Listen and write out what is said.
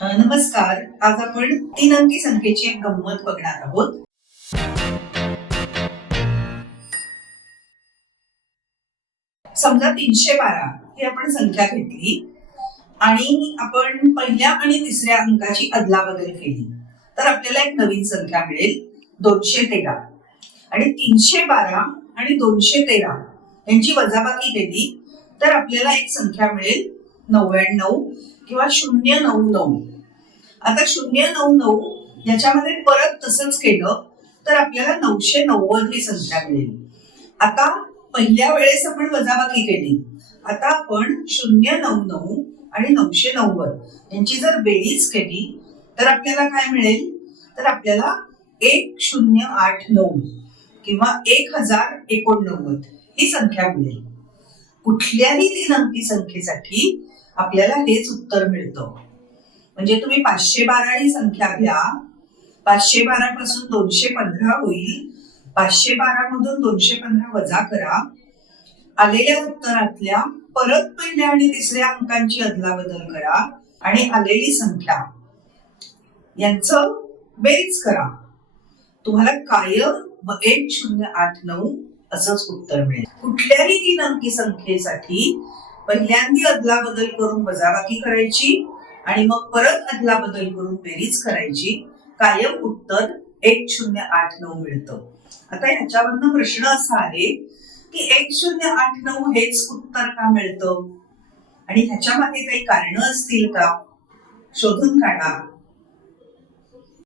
नमस्कार. आज आपण 3 अंकी संख्येची एक गंमत बघणार आहोत. समजा 312 ही आपण संख्या घेतली आणि आपण पहिल्या आणि तिसऱ्या अंकाची अदलाबदल केली तर आपल्याला एक नवीन संख्या मिळेल 213. आणि 312 आणि 213 यांची वजाबाकी केली तर आपल्याला एक संख्या मिळेल 99 किंवा 099. आता 099 याच्यामध्ये परत तसंच केलं तर आपल्याला 990 ही संख्या मिळेल. आता पहिल्या वेळेस आपण वजाबाकी केली, आता आपण 099 आणि 990 यांची जर बेरीज केली तर आपल्याला काय मिळेल, तर आपल्याला 1089 किंवा 1089 ही संख्या मिळेल. कुठल्याही 3 अंकी संख्येसाठी आपल्याला हेच उत्तर मिळतं. म्हणजे तुम्ही 512 ही संख्या घ्या, 512 पासून 215 होईल, 512 मधून 215 वजा करा, आलेल्या उत्तरातल्या परत पहिल्या आणि तिसऱ्या अंकांची अदलाबदल करा आणि आलेली संख्या यांचं बेरीज करा. तुम्हाला कायम 1089 असंच उत्तर मिळेल. कुठल्याही 3 अंकी संख्येसाठी पहिल्यांदा अदलाबदल करून वजाबाकी करायची आणि मग परत अदलाबदल करून बेरीज करायची. कायम उत्तर 1089 मिळतं. आता ह्याच्यावरनं प्रश्न असा आहे की 1089 हेच उत्तर का मिळतं आणि ह्याच्या मागे काही कारण असतील का, शोधून काढा.